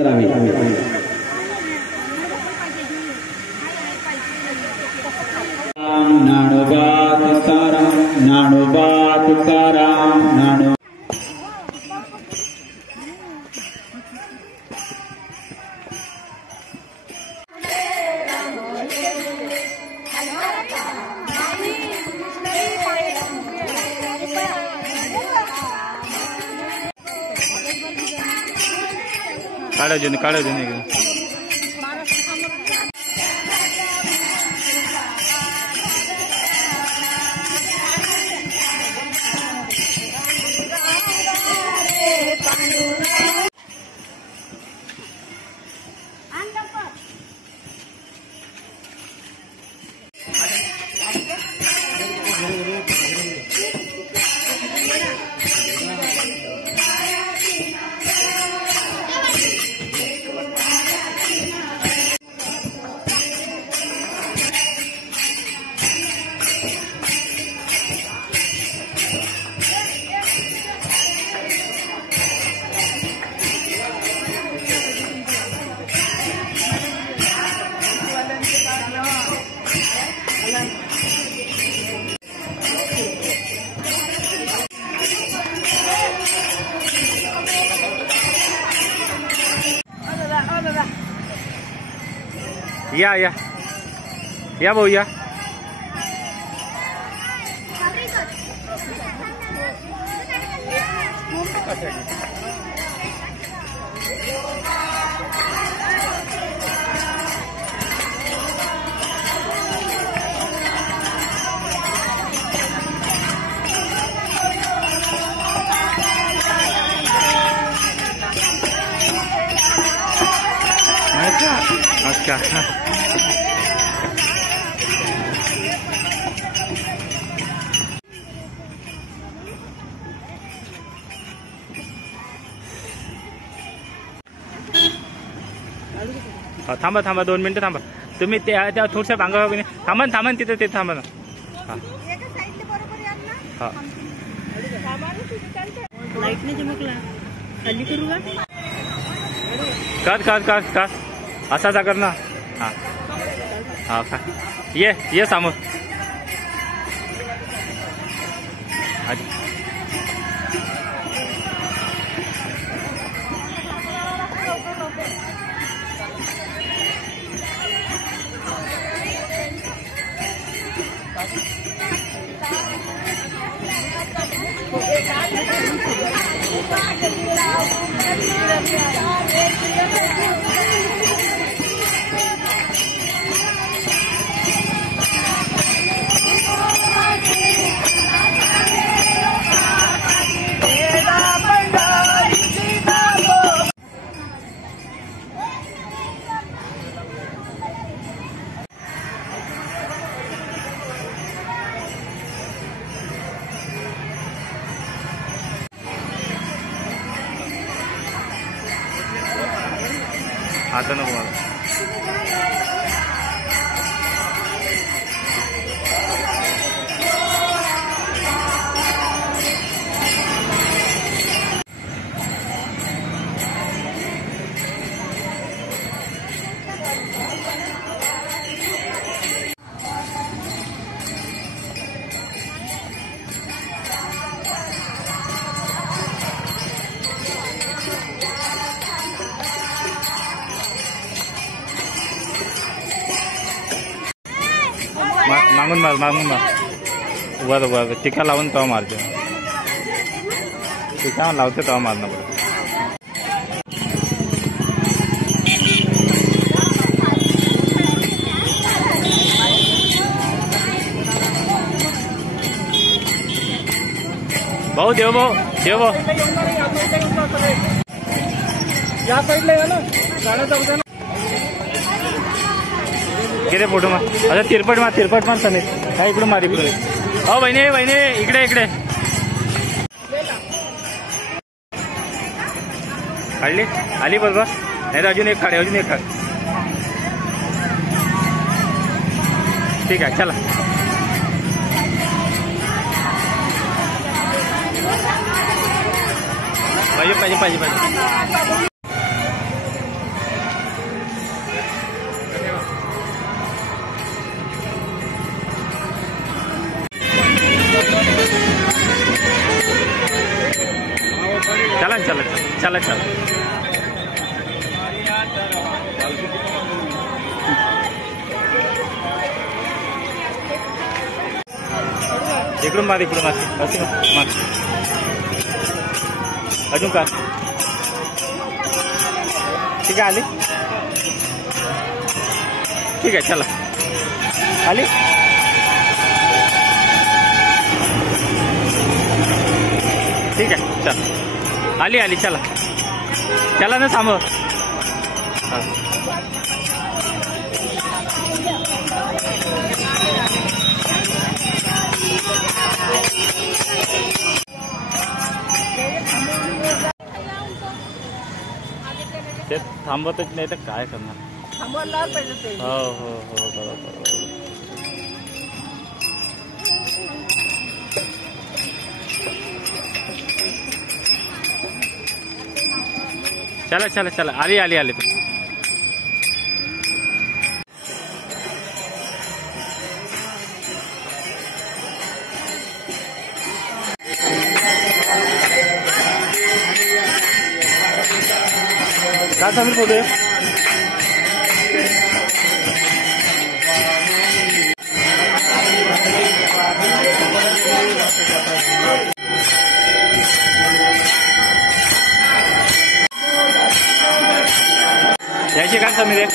करावी। ज्ञानोबा तुकाराम, ज्ञानोबा तुकाराम, ज्ञानो काढा या भाऊ या। अच्छा थांबा 2 मिनिटं थांबा तुम्ही त्या थोडसं मागं वगैरे थांबा तिथं ते थांबा ना। हां लाईटने चमकला खाली करू का असा कर ना। हां हां का ये समोर आता नको मला। मागून मार वर टिका लावून तवा मारते। टिका लावते तवा मारणं पडतं। भाऊ देव या साईडला या ना गाड्याचा किती फोटो मार। अच्छा तिरपट मार समीर काय इकडून मार इकडून। हो बहिणी इकडे काढली आली बरोबर नाही तर अजून एक काढ ठीक आहे चला। पाहिजे चला चला इकडून मार अशी मार अजून का ठीक आहे आली ठीक आहे चला आली ठीक आहे चल आली चला चला ना थांब ते थांबतच नाही तर काय करणार हो हो हो बरोबर चला चला चला आली तुम्ही काय सांगेल पुढे यायची काय समीर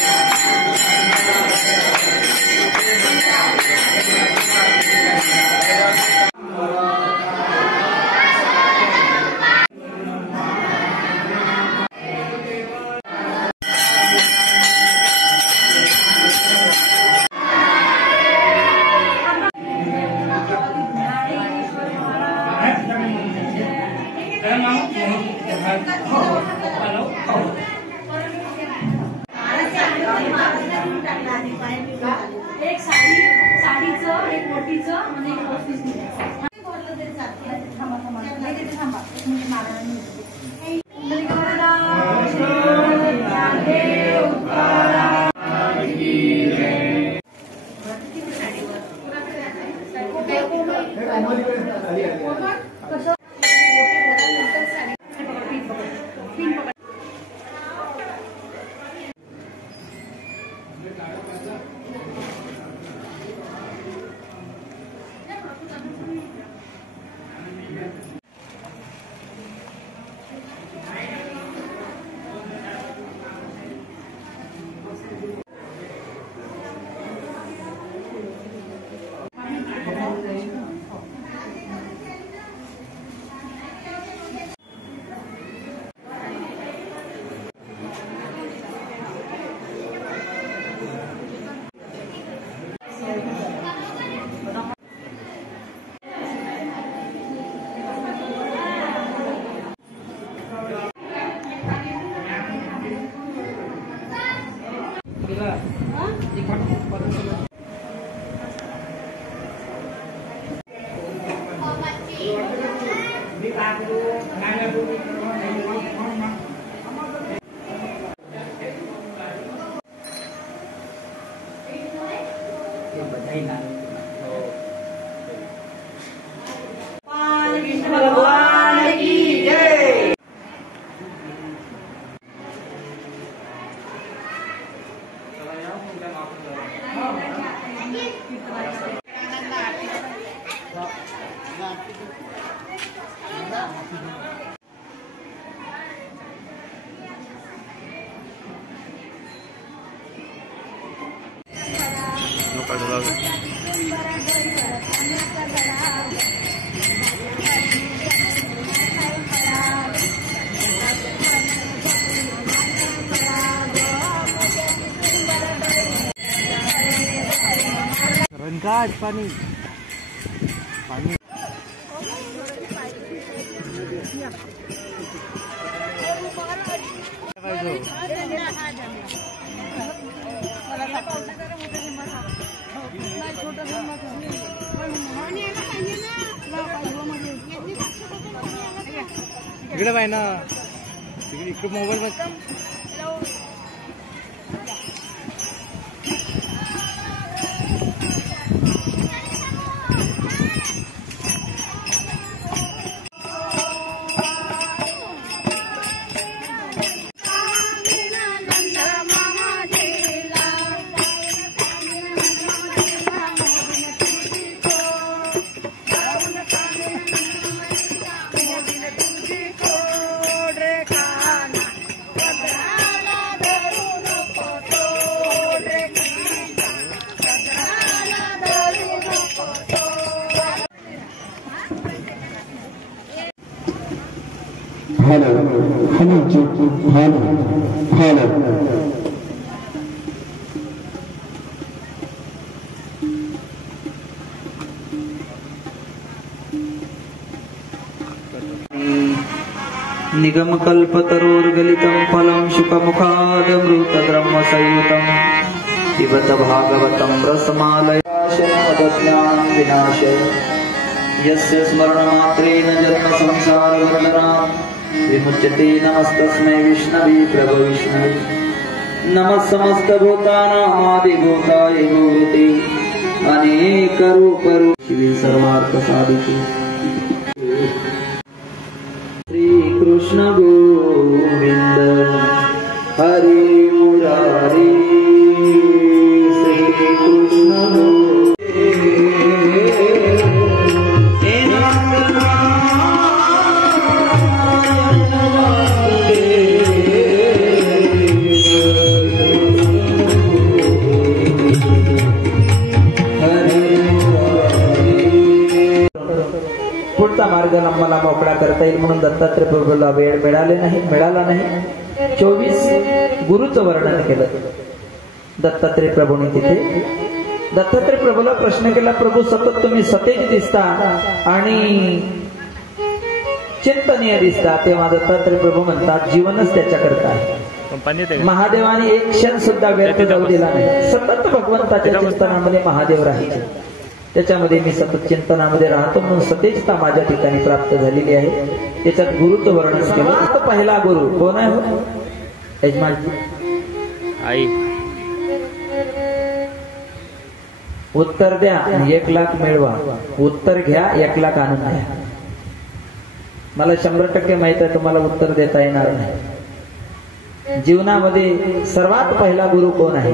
एक साडीचं एक मोठीचं आणि एक ऑफिस रंगाट पाणी पाणी इकडे पाहिजे ना इकडे मोबाईल बघ हॅलो हॅलो हॅलो हॅलो निगमकल्पतरोर्गलितं फलं शुकमुखादमृतद्रह्मसंयुतं पिबत भागवतं रसमालयाशनमदज्ञानं विनाशय यस्य स्मरणमात्रेण जन्मसंसारबन्धनात् विमुच्यते नमस्तस्मै विष्णवे प्रभविष्णवे नमः समस्तभूतानामादिभूताय भूते अनेकरूपरूप शिवे सर्वार्थसाधिके श्री कृष्ण गोविंद हरि मुरारी श्री कृष्ण पुढचा मार्ग मला मोकळा करता येईल म्हणून दत्तात्रय प्रभूला वेळ मिळाला नाही 24 गुरुचं वर्णन केलं दत्तात्रय प्रभूने तिथे. दत्तात्रय प्रभूला प्रश्न केला, प्रभू सतत तुम्ही सतेज दिसता आणि चिंतनीय दिसता. तेव्हा दत्तात्रय प्रभू म्हणतात जीवनच त्याच्याकरता आहे. महादेवाने एक क्षण सुद्धा व्यर्थ जाऊ दिला नाही. सतत भगवंताच्या चिंतनामध्ये महादेव राहायचे. त्याच्यामध्ये मी सतत चिंतनामध्ये राहतो म्हणून सतेजता माझ्या ठिकाणी प्राप्त झालेली आहे. त्याच्यात गुरुचं वर्णन केलं. आता पहिला गुरु कोण आहे? यजमान आई. उत्तर द्या 1 लाख मिळवा. उत्तर घ्या 1 लाख आणून द्या. मला 100% माहित आहे तुम्हाला उत्तर देता येणार नाही. जीवनामध्ये सर्वात पहिला गुरु कोण आहे?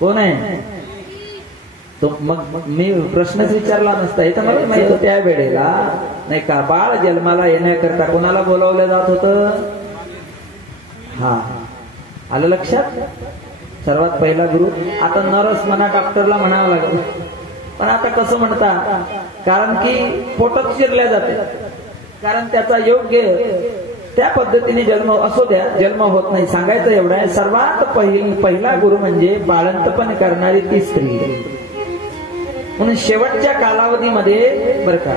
कोण आहे तो? मग मी प्रश्नच विचारला नसता. हे तर मला माहित त्या वेळेला नाही का बाळ जन्माला येण्याकरता कोणाला बोलावलं जात होतं? हा, आलं लक्षात? सर्वात पहिला गुरु. आता नर्स म्हणा, डॉक्टरला म्हणावं लागेल. पण आता कसं म्हणता? कारण की पोटात शिरल्या जाते. कारण त्याचा योग्य त्या पद्धतीने जन्म असो द्या, जन्म होत नाही. सांगायचं एवढं आहे, सर्वात पहिला गुरु म्हणजे बाळंतपण करणारी ती स्त्री. म्हणून शेवटच्या कालावधीमध्ये बरं का,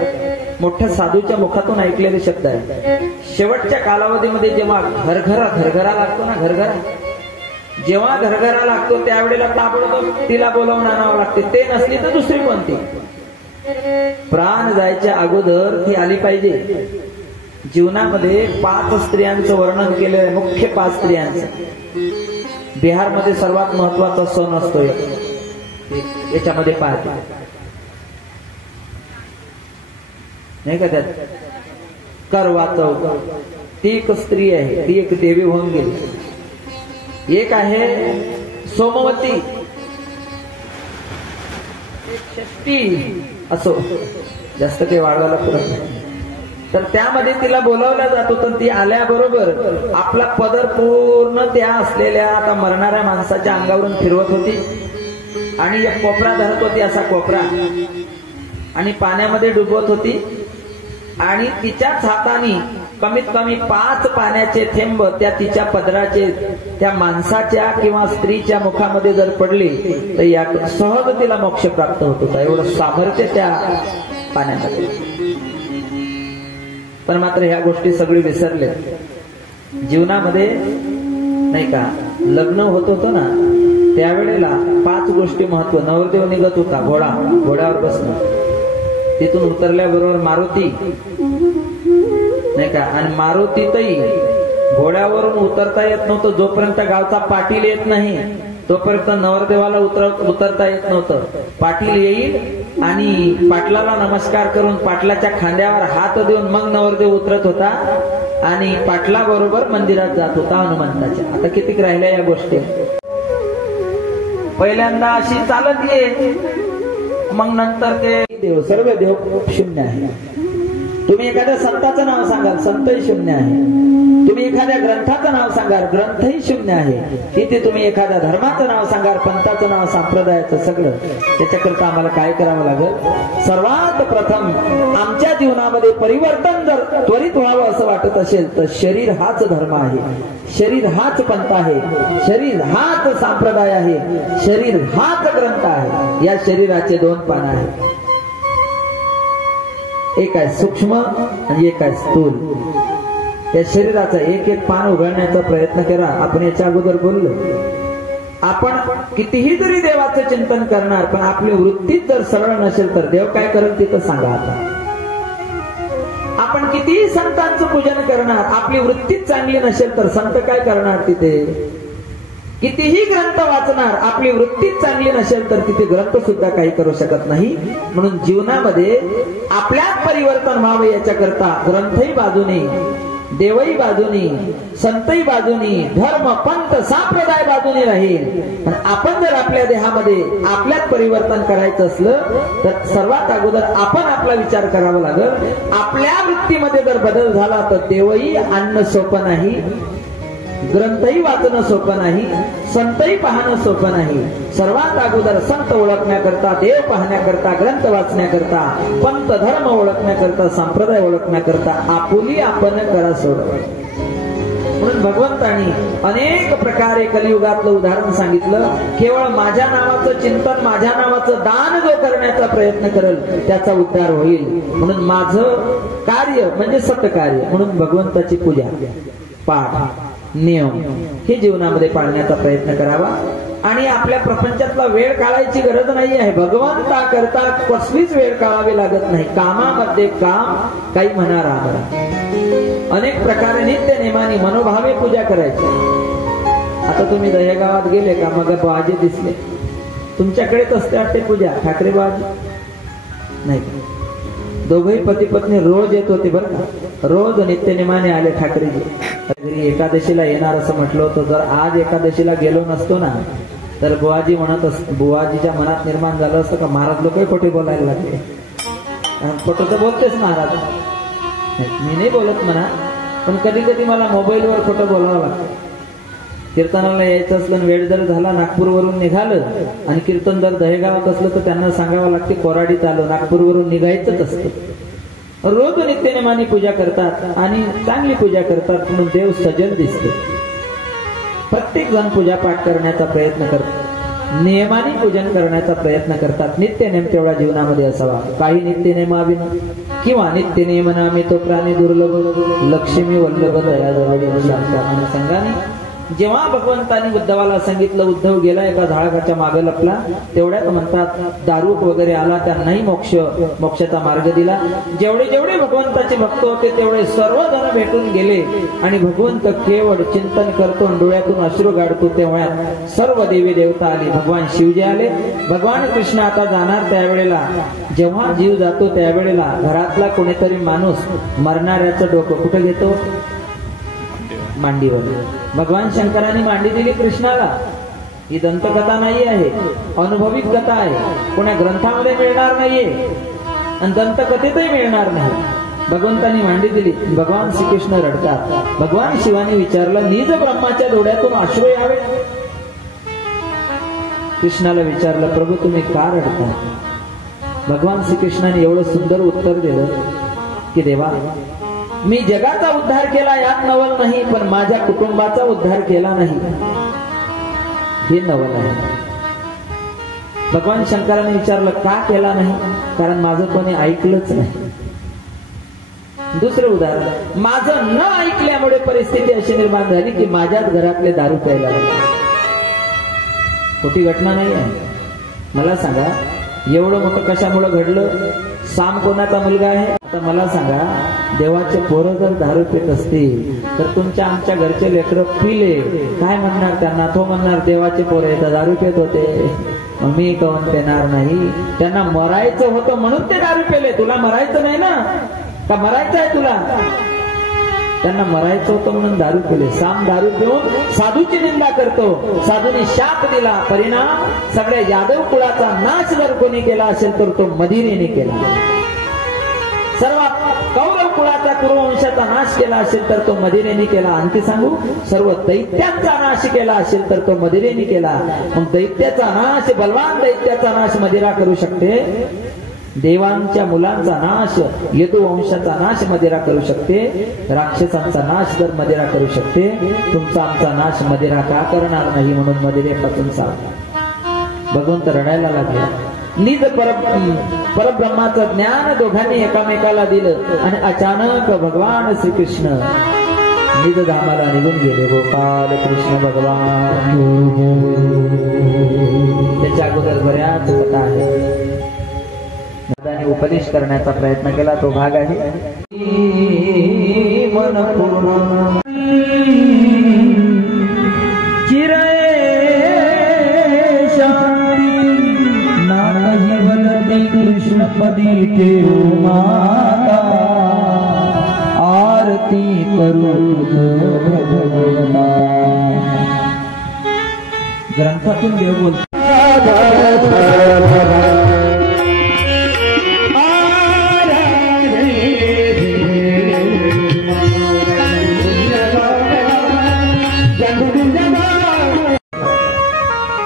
मोठ्या साधूच्या मुखातून ऐकलेले शब्द आहे. शेवटच्या कालावधीमध्ये जेव्हा घरघरा लागतो ना, घरघरा जेव्हा घरघरा लागतो त्यावेळेला ताबडतोब तिला बोलावून आणावं लागते. ते नसली तर दुसरी कोणती. प्राण जायच्या अगोदर ती आली पाहिजे. जीवनामध्ये 5 स्त्रियांचं वर्णन केलं आहे, मुख्य 5 स्त्रियांचं. बिहारमध्ये सर्वात महत्वाचा सण असतो याच्यामध्ये पाहते नाही का त्यात करवा चौथ. ती एक स्त्री आहे, ती एक देवी होऊन गेली. एक आहे सोमवती, षष्टी असो, जास्त काही वाढवायला पुरत नाही. तर त्यामध्ये तिला बोलावलं जात होतं. ती आल्याबरोबर आपला पदर पूर्ण त्या असलेल्या आता मरणाऱ्या माणसाच्या अंगावरून फिरवत होती आणि एक कोपरा धरत होती, असा कोपरा, आणि पाण्यामध्ये डुबवत होती. आणि तिच्याच हाताने कमीत कमी 5 पाण्याचे थेंब त्या तिच्या पदराचे त्या माणसाच्या किंवा स्त्रीच्या मुखामध्ये जर पडले तर या सहज तिला मोक्ष प्राप्त होत होता. एवढं सामर्थ्य त्या पाण्यामध्ये. पण मात्र ह्या गोष्टी सगळी विसरले. जीवनामध्ये नाही का लग्न होत होतं ना, त्यावेळेला 5 गोष्टी महत्व. नवरदेव निघत होता, घोड्यावर बसणं. तिथून उतरल्याबरोबर मारुती नाही का, आणि मारुतीतही घोड्यावरून उतरता येत नव्हतं. जोपर्यंत गावचा पाटील येत नाही तोपर्यंत नवरदेवाला उतरता येत नव्हतं. पाटील येईल आणि पाटलाला नमस्कार करून पाटलाच्या खांद्यावर हात देऊन मग नवरदेव उतरत होता आणि पाटला बरोबर मंदिरात जात होता हनुमंताच्या. आता कितीक राहिल्या या गोष्टी. पहिल्यांदा अशी चालत ये, मग नंतर ते देव, सर्व देव शून्य आहे. तुम्ही एखाद्या संताचं नाव सांगाल, संतही शून्य आहे. तुम्ही एखाद्या ग्रंथाचं नाव सांगाल, ग्रंथही शून्य आहे. इथे तुम्ही एखाद्या धर्माचं नाव सांगाल, पंथाचं नाव, संप्रदायाचं, सगळं. त्याच्याकरता आम्हाला काय करावं लागेल? सर्वात प्रथम आमच्या जीवनामध्ये परिवर्तन जर त्वरित व्हावं असं वाटत असेल तर शरीर हाच धर्म आहे, शरीर हाच पंथ आहे, शरीर हाच संप्रदाय आहे, शरीर हाच ग्रंथ आहे. या शरीराचे दोन पान आहेत, एक आहे सूक्ष्म आणि एक आहे स्थूल. या शरीराचा एक एक पान उघडण्याचा प्रयत्न करा. आपण याच्या अगोदर बोललो, आपण कितीही जरी देवाचं चिंतन करणार पण आपली वृत्तीच जर सरळ नसेल तर देव काय करेल तिथं सांगा. आता आपण कितीही संतांचं पूजन करणार, आपली वृत्तीच चांगली नसेल तर संत काय करणार तिथे? कितीही ग्रंथ वाचणार, आपली वृत्तीच चांगली नसेल तर तिथे ग्रंथ सुद्धा काही करू शकत नाही. म्हणून जीवनामध्ये आपल्यात परिवर्तन व्हावं याच्याकरता ग्रंथही बाजूने, देवही बाजूनी, संतही बाजूनी, धर्म, पंथ, संप्रदाय बाजूनी राहील. पण आपण जर आपल्या देहामध्ये आपल्यात परिवर्तन करायचं असलं तर सर्वात अगोदर आपण आपला विचार करावा लागेल. आपल्या वृत्तीमध्ये जर बदल झाला तर देवही आणणं सोपं नाही, ग्रंथही वाचणं सोपं नाही, संतही पाहणं सोपं नाही. सर्वात अगोदर संत ओळखण्याकरता, देव पाहण्याकरता, ग्रंथ वाचण्याकरता, पंथ धर्म ओळखण्याकरता, संप्रदाय ओळखण्याकरता आपुली आपण करा सोडवा. म्हणून भगवंतांनी अनेक प्रकारे कलियुगातलं उदाहरण सांगितलं. केवळ माझ्या नावाचं चिंतन, माझ्या नावाचं दान जो करण्याचा प्रयत्न करेल त्याचा उद्धार होईल. म्हणून माझं कार्य म्हणजे सत्कार्य. म्हणून भगवंताची पूजा, पाठ, नियम हे जीवनामध्ये पाळण्याचा प्रयत्न करावा. आणि आपल्या प्रपंचातला वेळ काढायची गरज नाही आहे. भगवंता करता कसलीच वेळ काढावी लागत नाही. कामामध्ये काम, काही म्हणा राम. अनेक प्रकारे नित्य नेमाने मनोभावे पूजा करायची. आता तुम्ही दहेगावात गेले का, मग बाजी दिसले, तुमच्याकडेच असते वाटते पूजा, ठाकरे बाजी नाही. दोघही पती पत्नी रोज येत होते बरं का, रोज नित्यनेमाने आले ठाकरेजी. घरी एकादशीला येणार असं म्हटलं होतं. जर आज एकादशीला गेलो नसतो ना तर बुवाजी म्हणत बुवाजीच्या मनात निर्माण झालं असतं का महाराज लोक खोटे बोलायला लागले. खोटं तर बोलतेच महाराज, मी नाही बोलत म्हणा, पण कधी कधी मला मोबाईलवर खोटं बोलावं लागतं. कीर्तनाला यायचं असलं, वेळ जर झाला, नागपूरवरून निघालं आणि कीर्तन जर दहेगावात असलं तर त्यांना सांगावं लागते कोराडीत आलो, नागपूरवरून निघायचंच असतं. रोज नित्यनेमाने पूजा करतात आणि चांगली पूजा करतात म्हणून देव सजल दिसते. प्रत्येक जण पूजा पाठ करण्याचा प्रयत्न करतात, नियमाने पूजन करण्याचा प्रयत्न करतात. नित्यनेम तेवढा जीवनामध्ये असावा. काही नित्यनेमाविना किंवा नित्यनेमनामे तो प्राणी दुर्लभ लक्ष्मी वल्लभ दयाजवळ संघाने. जेव्हा भगवंतांनी उद्धवाला सांगितलं, उद्धव गेला एका झाडाच्या मागे लपला, तेवढ्यात म्हणतात दारूक वगैरे आला, त्यांनाही मोक्षाचा मार्ग दिला. जेवढे जेवढे भगवंताचे भक्त होते तेवढे सर्वजण भेटून गेले आणि भगवंत केवळ चिंतन करतो, डोळ्यातून अश्रू गाडतो. तेव्हा सर्व देवी देवता आली, भगवान शिवजी आले, भगवान कृष्ण आता जाणार. त्यावेळेला जेव्हा जीव जातो त्यावेळेला घरातला कोणीतरी माणूस मरणाऱ्याचं डोकं कुठे घेतो? मांडीवर. भगवान शंकरांनी मांडी दिली कृष्णाला. ही दंतकथा नाही आहे, अनुभवित कथा आहे. कोणा ग्रंथामध्ये मिळणार नाहीये आणि दंतकथेतही मिळणार नाही. भगवंतांनी मांडी दिली, भगवान श्रीकृष्ण रडतात. भगवान शिवाने विचारलं, निज ब्रह्माच्या डोळ्यातून अश्रू यावे? कृष्णाला विचारलं, प्रभू तुम्ही का रडता? भगवान श्रीकृष्णाने एवढं सुंदर उत्तर दिलं की देवा, मी जगाचा उद्धार केला यात नवल नाही, पण माझ्या कुटुंबाचा उद्धार केला नाही हे नवल आहे. भगवान शंकराने विचारलं का केला नाही? कारण माझं कोणी ऐकलंच नाही. दुसरं उदाहरण, माझं न ऐकल्यामुळे परिस्थिती अशी निर्माण झाली की माझ्याच घरातले दारू प्यायला लागले. खोटी घटना नाही आहे. मला सांगा, एवढं मोठं कशामुळे घडलं? साम कोणाचा मुलगा आहे? आता मला सांगा, देवाचे पोरं जर दारू पित असतील तर तुमच्या आमच्या घरचे लेकरं पिले, काय म्हणणार त्यांना? तो म्हणणार देवाचे पोरं तर दारू पित होते, मी कवन पेणार नाही. त्यांना मरायचं होतं म्हणून ते दारू पिले. तुला मरायचं नाही ना, का मरायचं आहे तुला? त्यांना मरायचं होतं म्हणून दारू पिले. साम दारू पिऊन साधूची निंदा करतो, साधूने शाप दिला. परिणाम सगळ्या यादव कुळाचा नाश जर कोणी केला असेल तर तो मदिरेने केला. सर्व कौरव कुळाचा कुरुवंशाचा नाश केला असेल तर तो मदिरेने केला. आणखी सांगू, सर्व दैत्यांचा नाश केला असेल तर तो मदिरेने केला. मग दैत्याचा नाश, बलवान दैत्याचा नाश मदिरा करू शकते. देवांच्या मुलांचा नाश, यदुवंशाचा नाश मदिरा करू शकते. राक्षसांचा नाश जर मदिरा करू शकते, तुमचा आमचा नाश मदिरा का करणार नाही? म्हणून मदिरेपासून सावधान. भगवंत रडायला लागले. निज परब्रह्माचं ज्ञान दोघांनी एकामेकाला दिलं आणि अचानक भगवान श्रीकृष्ण निज धामाला निघून गेले. गोपाल कृष्ण भगवान. त्याच्या अगोदर बऱ्याच कथा आहेत. दादाने उपदेश करण्याचा प्रयत्न केला, तो भाग आहे. मन पूर्ण चिरे कृष्णपदी ठेवू माता, आरती करू भगवंता. ग्रंथातून देव बोलतो.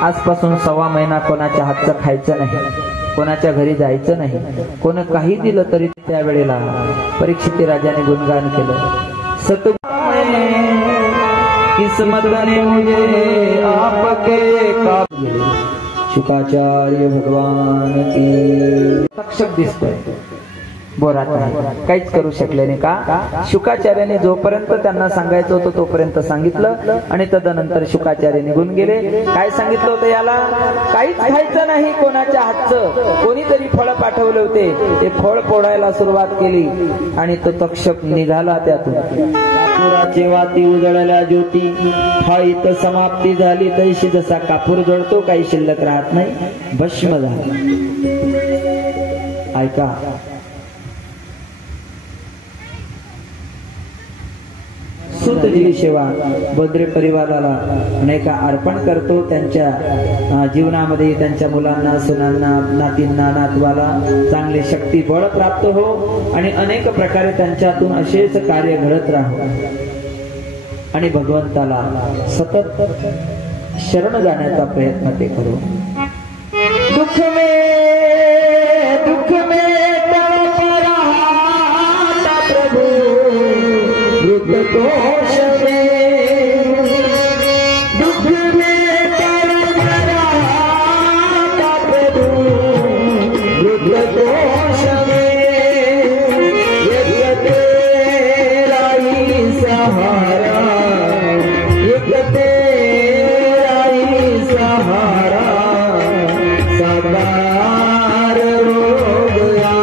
आजपासून 1.25 महिना कोणाच्या हातचं खायचं नाही, कोणाच्या घरी जायचं नाही. कोण काही दिलं तरी त्यावेळेला परीक्षित राजाने गुणगान केलं. किस्मत ने मुझे आपके काब. शुकाचार्य भगवान की. तक्षक दिसतोय, बोरात नाही, काहीच करू शकले नाही. का? शुकाचार्याने जोपर्यंत त्यांना सांगायचं होतं तोपर्यंत सांगितलं आणि तदनंतर शुकाचार्य निघून गेले. काय सांगितलं होतं याला? काहीच खायचं नाही कोणाच्या हातचं. कोणीतरी फळ पाठवले होते, ते फळ फोडायला सुरुवात केली आणि तो तक्षक निघाला त्यातून. कापुराचे वाती उजळल्या ज्योती, हा इथं समाप्ती झाली. तैशी जसा कापूर जळतो, काही शिल्लक राहत नाही, भस्म झाला. ऐका, सुतजीवी सेवा बद्रे परिवाराला अनेका अर्पण करतो. त्यांच्या जीवनामध्ये त्यांच्या मुलांना, सुनांना, नातींना, नातवाला चांगली शक्ती, बळ प्राप्त हो आणि अनेक प्रकारे त्यांच्यातून असेच कार्य घडत राहो आणि भगवंताला सतत शरण जाण्याचा प्रयत्न ते करू. दुःख में प्रभु दोष दुख में दोष तेरा ही सहारा, एक तेरा ही सहारा साकार हो गया.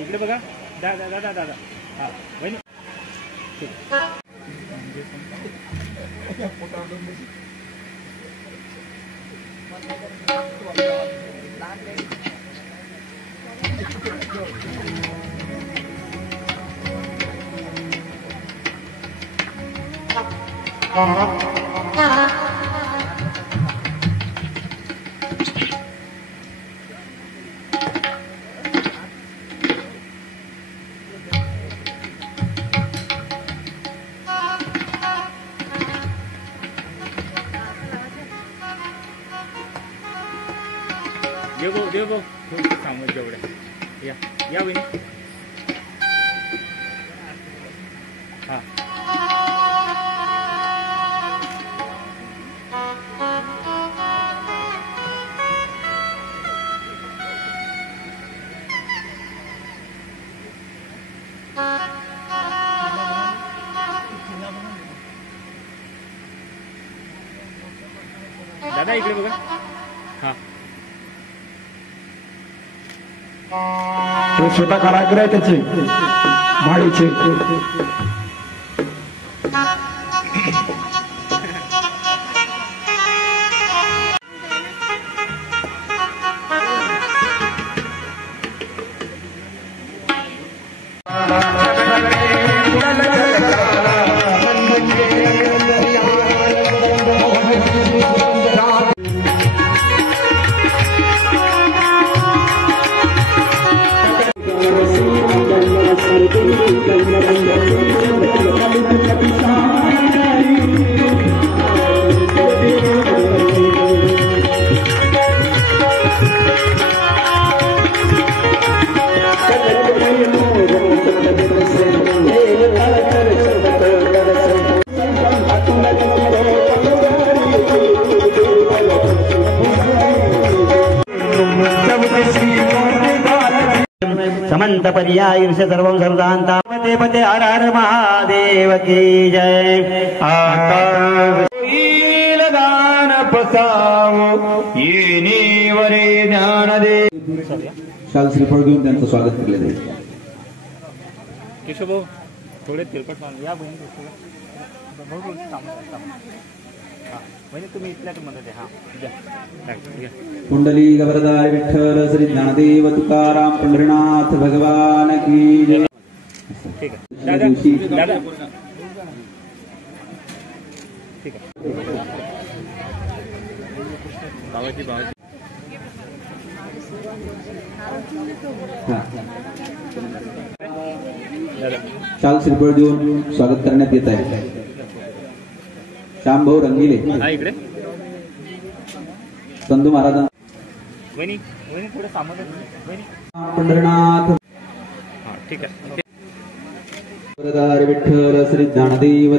इकडे बघा दादा दादा दादा हा वहिनी देव भाऊ सांगू जेवढ्या या वहिनी हा दादा इकडे बघा हा ते स्वतः कारागीर आहे त्याचे भाडीचे समंत पर्याय सर्वं सर्वदान्ता पते पते हर हर महादेव की जय। दान पसावो येणीवरे ज्ञान दे। शाल श्रीफळ घेऊन त्यांचं स्वागत केले जाईल। केशव भाऊ थोडे तिरपट मारून या बहिणी म्हणजे तुम्ही इथल्या मध्ये हा घ्या कुंडली गबरदार विठ्ठल श्री ज्ञानदेव तुकाराम पंढरीनाथ भगवान की जय। ठीक आहे दादा दादा ठीक आहे बाबाजी बाबाजी शाल श्रीफळ देऊन स्वागत करण्यात येत आहे। श्यामभाऊ रंगिले हा इकडे संधू महाराज वहिनी वहिनी थोडं सामान वहिनी पंढरीनाथ हा ठीक आहे गबरदार विठ्ठल श्री ज्ञानदेव